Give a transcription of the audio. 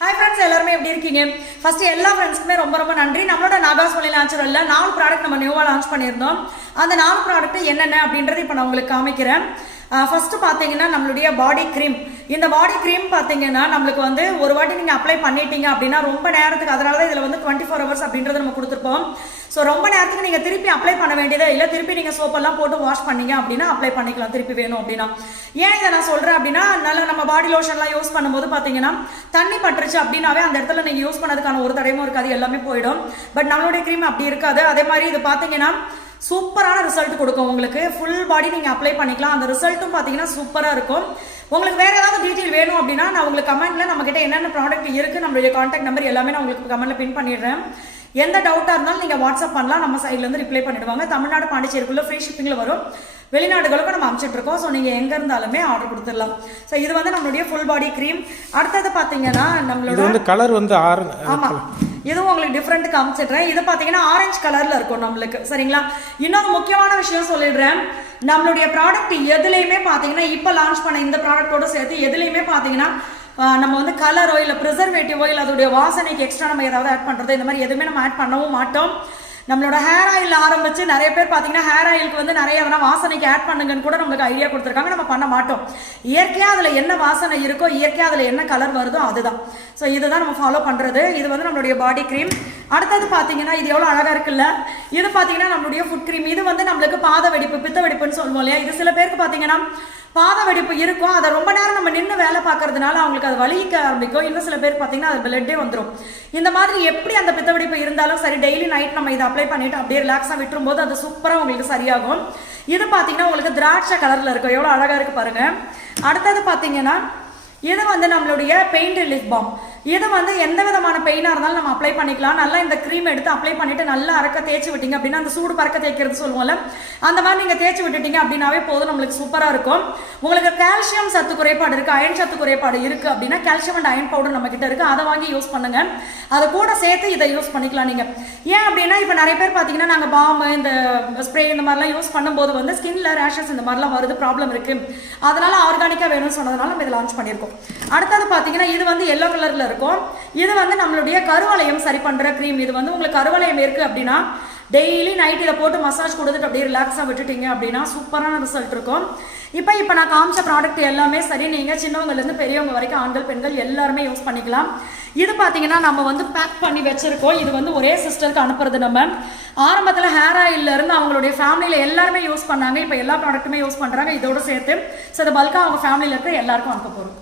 Hi friends, எல்லாரும் எப்படி இருக்கீங்க? ஃபர்ஸ்ட் எல்லா ஃப்ரெண்ட்ஸ்க்குமே ரொம்ப நன்றி. நம்மளோட நாகாஸ் ஒலி நேச்சுரல்ல 4 ப்ராடக்ட் நம்ம நியூவா லான்ச் பண்ணியிருந்தோம். அந்த 4 ப்ராடக்ட் என்னென்ன அப்படின்றது இப்போ நான் உங்களுக்கு காமிக்கிறேன். ஃபர்ஸ்ட் பாத்தீங்கன்னா நம்மளுடைய பாடி கிரீம். இந்த பாடி கிரீம் பாத்தீங்கன்னா நம்மளுக்கு வந்து ஒரு வாட்டி நீங்க அப்ளை பண்ணிட்டீங்க அப்படின்னா ரொம்ப நேரத்துக்கு, அதனால தான் இதுல வந்து 24 hours அப்படின்றது நம்ம கொடுத்துருப்போம். ஸோ ரொம்ப நேரத்துக்கு நீங்க திருப்பி அப்ளை பண்ண வேண்டியதே இல்லை. திருப்பி நீங்க சோப்பெல்லாம் போட்டு வாஷ் பண்ணீங்க அப்படின்னா அப்ளை பண்ணிக்கலாம் திருப்பி வேணும் அப்படின்னா. ஏன் இதை நான் சொல்றேன் அப்படின்னா, நல்லா நம்ம பாடி லோஷன்லாம் யூஸ் பண்ணும்போது பாத்தீங்கன்னா தண்ணி பட்டுருச்சு அப்படின்னாவே அந்த இடத்துல நீங்க யூஸ் பண்ணதுக்கான ஒரு தடவையும் இருக்காது, எல்லாமே போயிடும். பட் நம்மளுடைய கிரீம் அப்படி இருக்காது. அதே மாதிரி இது பாத்தீங்கன்னா சூப்பரான ரிசல்ட் கொடுக்கும். உங்களுக்கு ஃபுல் பாடி நீங்க அப்ளை பண்ணிக்கலாம். அந்த ரிசல்ட்டும் பாத்தீங்கன்னா சூப்பரா இருக்கும். உங்களுக்கு வேற ஏதாவது டீடைல் வேணும் அப்படின்னா நான் உங்களுக்கு கமெண்ட்ல நம்ம கிட்ட என்னென்ன ப்ராடக்ட் இருக்கு, நம்மளுடைய கான்டாக்ட் நம்பர் எல்லாமே நான் உங்களுக்கு கமெண்ட்ல பின் பண்ணிடுறேன். எந்த டவுட்டா இருந்தாலும் நீங்க வாட்ஸ்அப் பண்ணலாம், நம்ம சைட்ல இருந்து ரிப்ளை பண்ணிடுவாங்க. தமிழ்நாடு பாண்டிச்சேரிக்குள்ள ஃப்ரீ ஷிப்பிங்ல வரும். வெளிநாடுகளுக்கும் நம்ம அனுப்பிச்சிட்டு இருக்கோம். ஸோ நீங்க எங்க இருந்தாலுமே ஆர்டர் கொடுத்துடலாம். ஸோ இது வந்து நம்மளுடைய ஃபுல் பாடி கிரீம். அடுத்தது பாத்தீங்கன்னா நம்மளோட கலர் வந்து ஆமா, இதுவும் உங்களுக்கு டிஃப்ரெண்ட் காமிச்சிடுறேன். இது பாத்தீங்கன்னா ஆரஞ்சு கலர்ல இருக்கும் நம்மளுக்கு, சரிங்களா? இன்னொரு முக்கியமான விஷயம் சொல்லிடுறேன். நம்மளுடைய ப்ராடக்ட் எதுலையுமே பாத்தீங்கன்னா இப்ப லான்ச் பண்ண இந்த ப்ராடக்டோட சேர்த்து எதுலையுமே பாத்தீங்கன்னா நம்ம வந்து கலரோ இல்ல ப்ரிசர்வேட்டிவோ இல்ல அதோடைய வாசனைக்கு எக்ஸ்ட்ரா நம்ம ஏதாவது ஆட் பண்றது இந்த மாதிரி எதுவுமே நம்ம ஆட் பண்ணவும் மாட்டோம். நம்மளோட ஹேர் ஆயில் ஆரம்பிச்சு நிறைய பேர் பாத்தீங்கன்னா ஹேர் ஆயிலுக்கு வந்து நிறைய வாசனைக்கு ஆட் பண்ணுங்கன்னு கூட நம்மளுக்கு ஐடியா கொடுத்துருக்காங்க. நம்ம பண்ண மாட்டோம். இயற்கையா அதுல என்ன வாசனை இருக்கோ, இயற்கையா அதுல என்ன கலர் வருதோ அதுதான். ஸோ இதுதான் நம்ம ஃபாலோ பண்றது. இது வந்து நம்மளுடைய பாடி கிரீம். அடுத்தது பாத்தீங்கன்னா இது எவ்வளவு அழகா இருக்குல்ல. இது பாத்தீங்கன்னா நம்மளுடைய ஃபுட் கிரீம். இது வந்து நம்மளுக்கு பாத வெடிப்பு, பித்த வெடிப்புன்னு சொல்லுவோம் இல்லையா. இது சில பேருக்கு பாத்தீங்கன்னா பாத வெடிப்பு இருக்கும். அதை ரொம்ப நேரம் நம்ம நின்று வேலை பார்க்கறதுனால அவங்களுக்கு அது வலிக்க ஆரம்பிக்கும். இன்னும் சில பேர் பார்த்தீங்கன்னா அது பிளட்டே வந்துடும். இந்த மாதிரி எப்படி அந்த பித்த வெடிப்பு இருந்தாலும் சரி, டெய்லி நைட் நம்ம இதை அப்ளை பண்ணிட்டு அப்படியே ரிலாக்ஸாக விட்டுரும் போது அது சூப்பராக உங்களுக்கு சரியாகும். இது பார்த்தீங்கன்னா உங்களுக்கு திராட்சை கலரில் இருக்கும். எவ்வளோ அழகாக இருக்கு பாருங்க. அடுத்தது பார்த்தீங்கன்னா இது வந்து நம்மளுடைய பெயின் ரிலீஃப் பாம். இது வந்து எந்த விதமான பெயினா இருந்தாலும் நம்ம அப்ளை பண்ணிக்கலாம். நல்லா இந்த கிரீம் எடுத்து அப்ளை பண்ணிட்டு நல்லா அரைக்க தேய்ச்சி விட்டீங்க அப்படின்னா, அந்த சூடு பறக்க தேய்க்கிறது சொல்லுவோம்ல, அந்த மாதிரி நீங்க தேய்ச்சி விட்டுட்டீங்க அப்படின்னாவே போதும், நம்மளுக்கு சூப்பரா இருக்கும். உங்களுக்கு கால்சியம் சத்து குறைபாடு இருக்கு, அயன் சத்து குறைபாடு இருக்கு அப்படின்னா கால்சியம் அண்ட் அயன் பவுடர் நம்ம கிட்ட இருக்கு. அதை வாங்கி யூஸ் பண்ணுங்க. அதை கூட சேர்த்து இதை யூஸ் பண்ணிக்கலாம் நீங்க. ஏன் அப்படின்னா இப்ப நிறைய பேர் பாத்தீங்கன்னா நாங்க பாம், இந்த ஸ்ப்ரே இந்த மாதிரிலாம் யூஸ் பண்ணும்போது வந்து ஸ்கின்ல ரேஷஸ் இந்த மாதிரிலாம் வருது, ப்ராப்ளம் இருக்கு. அதனால ஆர்கானிக்கா வேணும்னு சொன்னதுனால நம்ம இதை லான்ச் பண்ணியிருக்கோம். அடுத்தது பாத்தீங்கன்னா இது வந்து எல்லோ கலர்ல இருக்கும். இது வந்து நம்மளுடைய கருவளையம் சரி பண்ற கிரீம். இது வந்து உங்களுக்கு கருவளையம் இருக்கு அப்படின்னா டெய்லி நைட் இதை போட்டு மசாஜ் கொடுத்துட்டு அப்படியே ரிலாக்ஸா விட்டுட்டீங்க அப்படின்னா சூப்பரான ரிசல்ட் இருக்கும். இப்போ நான் காமிச்ச ப்ராடக்ட் எல்லாமே சரி, நீங்க சின்னவங்கல இருந்து பெரியவங்க வரைக்கும் ஆண்கள் பெண்கள் எல்லாருமே யூஸ் பண்ணிக்கலாம். இது பாத்தீங்கன்னா நம்ம வந்து பேக் பண்ணி வச்சிருக்கோம். இது வந்து ஒரே சிஸ்டருக்கு அனுப்புறது. நம்ம ஆரம்பத்தில் ஹேர் ஆயில்ல இருந்து அவங்களுடைய ஃபேமிலியில எல்லாருமே யூஸ் பண்ணாங்க. இப்போ எல்லா ப்ராடக்ட்டுமே யூஸ் பண்றாங்க இதோட சேர்த்து. ஸோ இது பல்கா அவங்க ஃபேமிலியில இருக்க எல்லாருக்கும் அனுப்ப போறோம்.